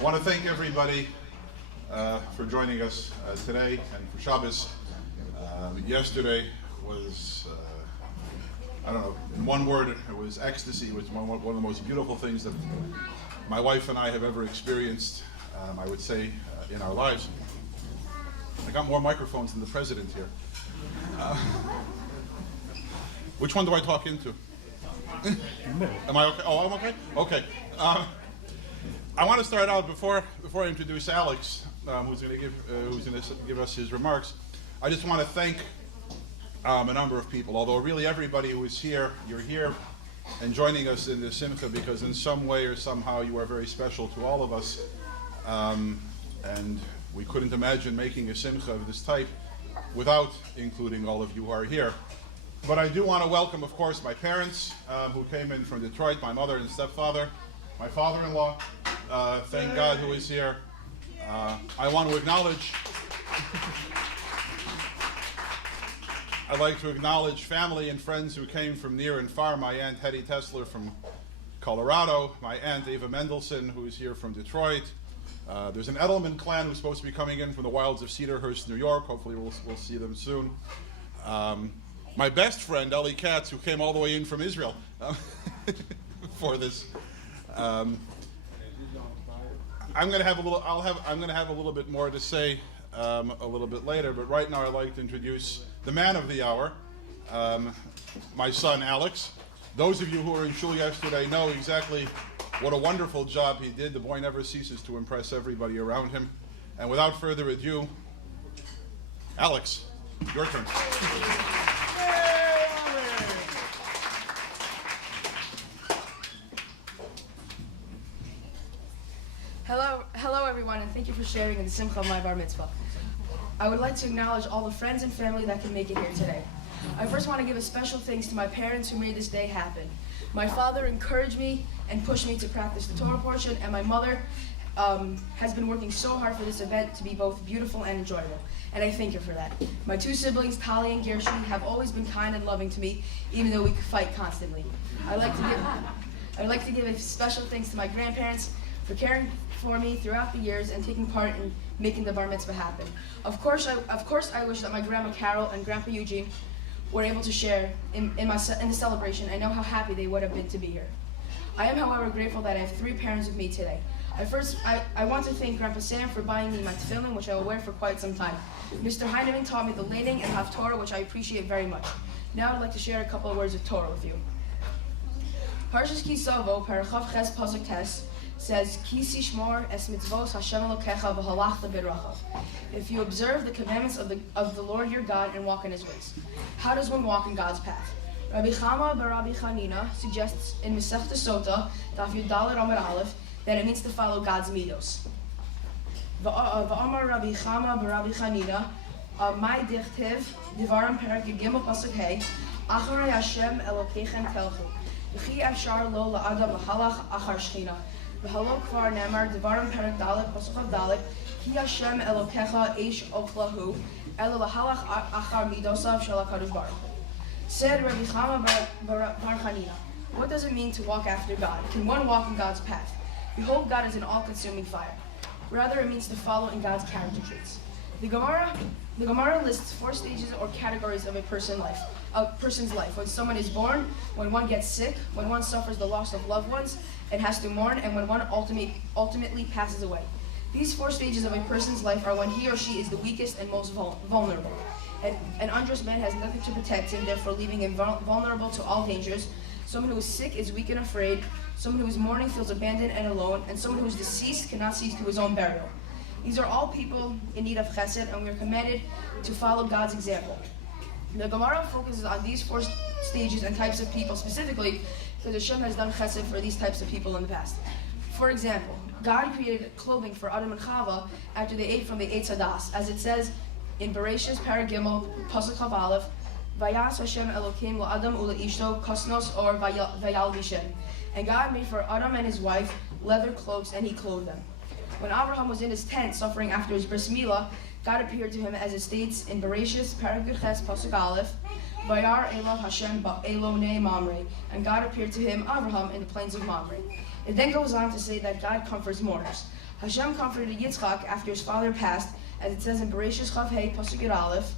I want to thank everybody for joining us today and for Shabbos. Yesterday was, I don't know, in one word, it was ecstasy. It was one of the most beautiful things that my wife and I have ever experienced, I would say, in our lives. I got more microphones than the president here. Which one do I talk into? Am I okay? Oh, I'm okay? Okay. I want to start out before I introduce Alex, who's going to give us his remarks. I just want to thank a number of people. Although really everybody who is here, you're here and joining us in this simcha because in some way or somehow you are very special to all of us, and we couldn't imagine making a simcha of this type without including all of you who are here. But I do want to welcome, of course, my parents who came in from Detroit, my mother and stepfather, my father-in-law, Thank God who is here. I want to acknowledge, I'd like to acknowledge family and friends who came from near and far. My Aunt Hetty Tesler from Colorado, my Aunt Ava Mendelson, who is here from Detroit. There's an Edelman clan who's supposed to be coming in from the wilds of Cedarhurst, New York. Hopefully we'll see them soon. My best friend, Ellie Katz, who came all the way in from Israel for this. I'm going to have a little bit more to say a little bit later, but right now I'd like to introduce the man of the hour, my son Alex. Those of you who were in shul yesterday know exactly what a wonderful job he did. The boy never ceases to impress everybody around him. And without further ado, Alex, your turn. Hello everyone, and thank you for sharing in the simcha of my bar mitzvah. I would like to acknowledge all the friends and family that can make it here today. I first want to give a special thanks to my parents who made this day happen. My father encouraged me and pushed me to practice the Torah portion, and my mother has been working so hard for this event to be both beautiful and enjoyable, and I thank her for that. My two siblings, Tali and Gershon, have always been kind and loving to me, even though we fight constantly. I'd like to give a special thanks to my grandparents for caring for me throughout the years and taking part in making the bar mitzvah happen. Of course, I wish that my grandma Carol and grandpa Eugene were able to share in the celebration. I know how happy they would have been to be here. I am, however, grateful that I have three parents with me today. I want to thank Grandpa Sam for buying me my tefillin, which I will wear for quite some time. Mr. Heineman taught me the laning and Haftorah, which I appreciate very much. Now I'd like to share a couple of words of Torah with you. Parshas Ki Savo, Parachav Ches Pasuk Tes, says, Ki sishmor es mitzvos Hashem Elokecha v'halachta b'drachav. If you observe the commandments of the Lord your God and walk in His ways. How does one walk in God's path? Rabbi Chama bar Rabbi Chanina suggests in Masechta Sota, Daf Yud Daled Amud Aleph, that it means to follow God's midos. V'amar Rabbi Chama bar Rabbi Chanina, Mai dichtiv divarim perak Gimel Pasuk Hey, Acharei Hashem Elokechem telchu, V'chi afshar lo la'adam l'halach achar shchina. V'halo kvar nemar divarim perak Dalet Pasuk Dalet, Ki Hashem Elokecha eish ochlahu, elo l'halach achar midosav shel HaKadosh Baruch Hu. Said Rabbi Chama bar Chanina, what does it mean to walk after God? Can one walk in God's path? Behold, God is an all-consuming fire. Rather, it means to follow in God's character traits. The Gemara lists 4 stages or categories of a person's life. When someone is born, when one gets sick, when one suffers the loss of loved ones and has to mourn, and when one ultimately passes away. These 4 stages of a person's life are when he or she is the weakest and most vulnerable. An unjust man has nothing to protect him, therefore leaving him vulnerable to all dangers. Someone who is sick is weak and afraid. Someone who is mourning feels abandoned and alone. And someone who is deceased cannot see to his own burial. These are all people in need of chesed, and we are commanded to follow God's example. The Gemara focuses on these 4 stages and types of people specifically because Hashem has done chesed for these types of people in the past. For example, God created clothing for Adam and Chava after they ate from the Eitz Hadas, as it says in Bereshis Paragimel Pasuk Chav Aleph, Vayas Hashem Elokim LaAdam UleIshto Kosnos or Vayal Vishem. And God made for Adam and his wife leather cloaks, and He clothed them. When Abraham was in his tent suffering after his bris milah, God appeared to him as it states in Bereshis Paragud Ches Pasuk Aleph, Vayar Elav Hashem Elonei Mamre, and God appeared to him, Abraham, in the plains of Mamre. It then goes on to say that God comforts mourners. Hashem comforted Yitzchak after his father passed, as it says in Bereshis Chav Hey Pasuk Yud Aleph,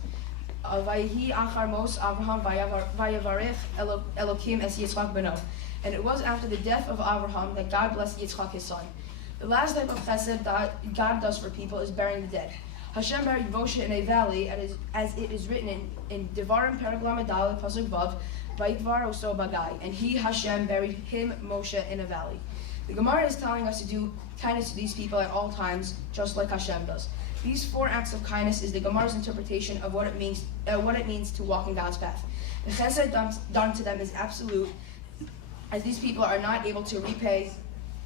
Vayihi Achar Mos Abraham Vayavarech Elokim Es Yitzchak Beno. And it was after the death of Abraham that God blessed Yitzchak his son. The last type of chesed that God does for people is burying the dead. Hashem buried Moshe in a valley, as it is written in Devarim Perek Lamed Daled Pasuk Vav, Vayikvar Oso Bagai, and He, Hashem, buried him, Moshe, in a valley. The Gemara is telling us to do kindness to these people at all times, just like Hashem does. These 4 acts of kindness is the Gemara's interpretation of what it means to walk in God's path. The chesed done to them is absolute, as these people are not able to repay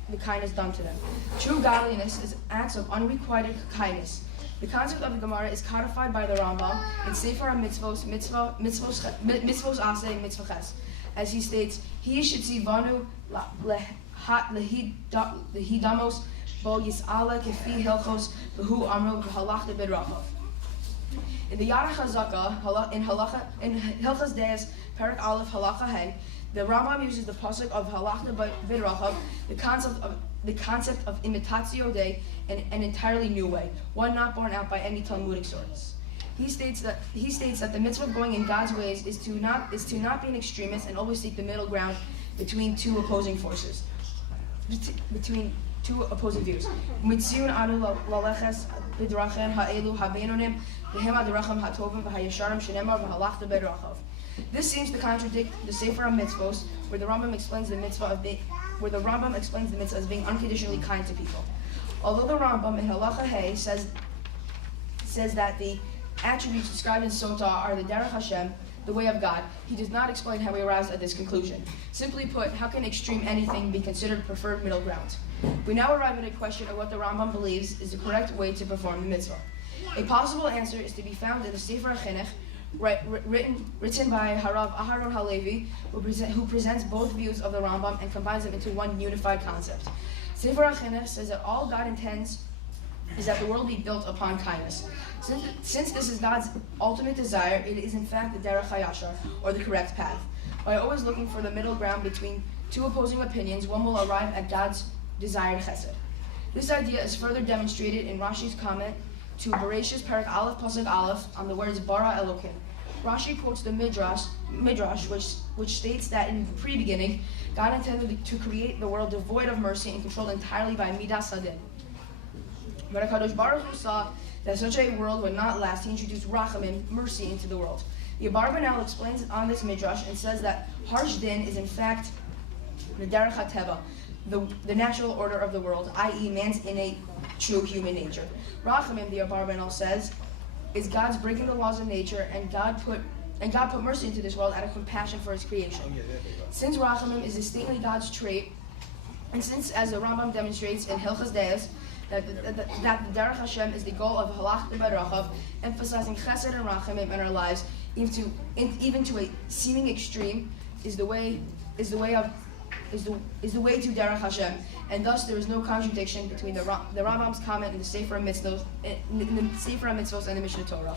the kindness done to them. True godliness is acts of unrequited kindness. The concept of the Gemara is codified by the Rambam in Sefer HaMitzvos, Mitzvos Aseh, Mitzvah Ches. As he states, he should see vanu Lehidamos bo yis'ala kefi hilchos v'hu amru v'halachta b'drachav. In the Yad HaChazaka, in Hilchas Deis, Perek Aleph, Halacha Hey, the Rambam uses the pasuk of Halachta B'Drachav, the concept of imitatio Dei, in an entirely new way, one not borne out by any Talmudic source. He states that the mitzvah of going in God's ways is to not be an extremist and always seek the middle ground between two opposing forces, between two opposing views. Mitzion anu laleches b'drachem ha'elu habeinonim v'hem ha'drachem ha'tovim v'ha'yesharim shenemar v'halachta b'drachav. This seems to contradict the Sefer HaMitzvos, where the Rambam explains the mitzvah as being unconditionally kind to people. Although the Rambam in Halacha Hey says that the attributes described in Sotah are the Derech Hashem, the way of God, he does not explain how he arrives at this conclusion. Simply put, how can extreme anything be considered preferred middle ground? We now arrive at a question of what the Rambam believes is the correct way to perform the mitzvah. A possible answer is to be found in the Sefer HaChinuch, written by Harav Aharon Halevi, who presents both views of the Rambam and combines them into one unified concept. Sefer HaChinuch says that all God intends is that the world be built upon kindness. Since this is God's ultimate desire, it is in fact the Derech HaYashar, or the correct path. By always looking for the middle ground between two opposing opinions, one will arrive at God's desired chesed. This idea is further demonstrated in Rashi's comment to Bereshis Perek Aleph Pasuk Aleph on the words Bara Elokim. Rashi quotes the Midrash, which states that in the pre-beginning, God intended to create the world devoid of mercy and controlled entirely by Midas Hadin. When HaKadosh Baruch Hu saw that such a world would not last, he introduced Rachamim, mercy, into the world. The Abarbanel explains on this Midrash and says that harsh din is in fact the Derech HaTeva, the natural order of the world, i.e. man's innate, true human nature. Rachamim, the Abarbanel says, is God's breaking the laws of nature, and God put mercy into this world out of compassion for his creation. Since Rachamim is distinctly God's trait, and since, as the Rambam demonstrates in Hilchas Deis, that the Derech Hashem is the goal of Halachta B'Drachav, emphasizing Chesed and Rachamim in our lives, even to a seeming extreme, is the way to Derech Hashem, and thus there is no contradiction between the Rambam's comment in the Sefer HaMitzvos and the Mishnah Torah.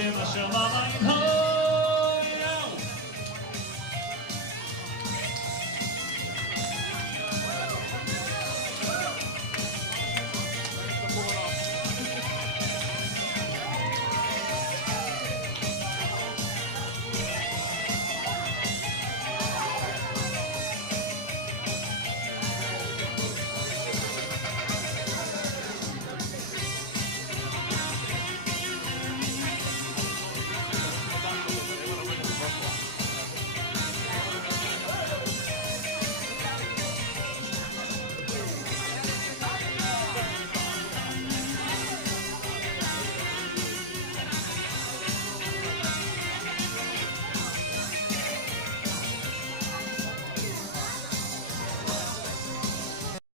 Shema Shema